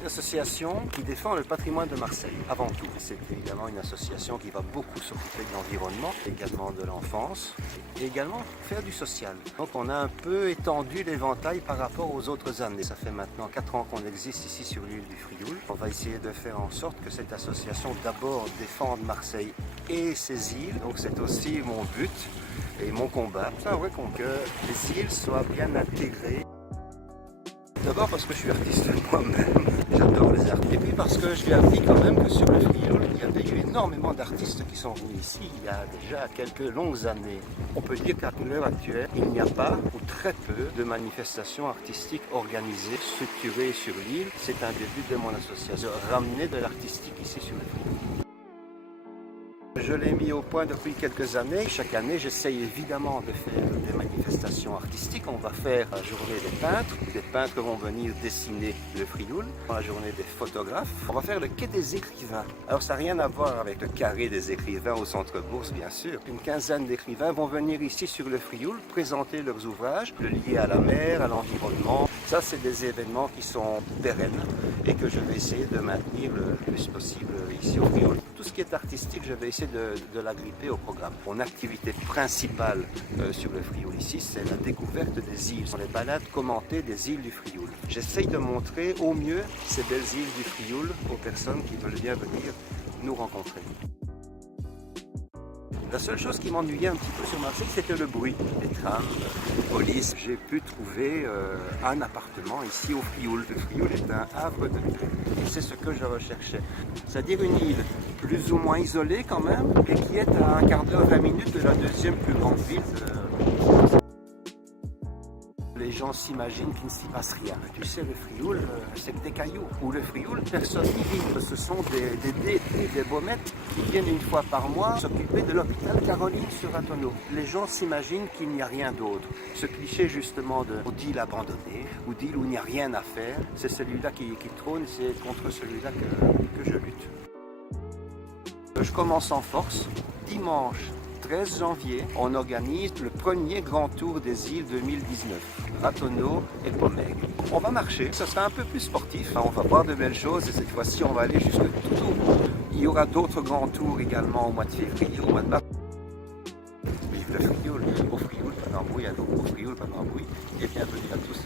une association qui défend le patrimoine de Marseille, avant tout. C'est évidemment une association qui va beaucoup s'occuper de l'environnement, également de l'enfance, et également faire du social. Donc on a un peu étendu l'éventail par rapport aux autres années. Ça fait maintenant 4 ans qu'on existe ici sur l'île du Frioul. On va essayer de faire en sorte que cette association d'abord défende Marseille et ses îles. Donc c'est aussi mon but et mon combat. C'est vrai que les îles soient bien intégrées. D'abord parce que je suis artiste moi-même, j'adore les arts. Et puis parce que je lui ai appris quand même que sur le Frioul, il y avait eu énormément d'artistes qui sont venus ici il y a déjà quelques longues années. On peut dire qu'à l'heure actuelle, il n'y a pas ou très peu de manifestations artistiques organisées, structurées sur l'île. C'est un des buts de mon association, de ramener de l'artistique ici sur le Frioul. Je l'ai mis au point depuis quelques années. Chaque année, j'essaye évidemment de faire des manifestations artistiques. On va faire la journée des peintres. Des peintres vont venir dessiner le Frioul. La journée des photographes. On va faire le quai des écrivains. Alors ça n'a rien à voir avec le carré des écrivains au centre Bourse, bien sûr. Une quinzaine d'écrivains vont venir ici sur le Frioul présenter leurs ouvrages liés à la mer, à l'environnement. Ça, c'est des événements qui sont pérennes et que je vais essayer de maintenir le plus possible ici au Frioul. Tout ce qui est artistique, je vais essayer de l'agripper au programme. Mon activité principale sur le Frioul ici, c'est la découverte des îles. Les balades commentées des îles du Frioul. J'essaye de montrer au mieux ces belles îles du Frioul aux personnes qui veulent bien venir nous rencontrer. La seule chose qui m'ennuyait un petit peu sur Marseille, c'était le bruit. Les trams, les polices. J'ai pu trouver un appartement ici au Frioul. Le Frioul est un havre de paix. Et c'est ce que je recherchais. C'est-à-dire une île plus ou moins isolée quand même, et qui est à un quart d'heure, 20 minutes de la deuxième plus grande ville. Les gens s'imaginent qu'il ne s'y passe rien. Tu sais, le Frioul, c'est que des cailloux. Ou le Frioul, personne n'y vit. Ce sont des baumettes qui viennent une fois par mois s'occuper de l'hôpital Caroline sur Ratonneau. Les gens s'imaginent qu'il n'y a rien d'autre. Ce cliché justement d'île abandonnée, ou d'île où il n'y a rien à faire, c'est celui-là qui trône, c'est contre celui-là que je lutte. Je commence en force. Dimanche 13 janvier, on organise le premier grand tour des îles 2019, Ratonneau et Pomègue. On va marcher, ça sera un peu plus sportif, on va voir de belles choses et cette fois-ci on va aller jusque tout au bout. Il y aura d'autres grands tours également au mois de février, au mois de mars. Vive le Frioul, au Frioul, pas d'embrouille, au Frioul, pas d'embrouille, et bienvenue à tous.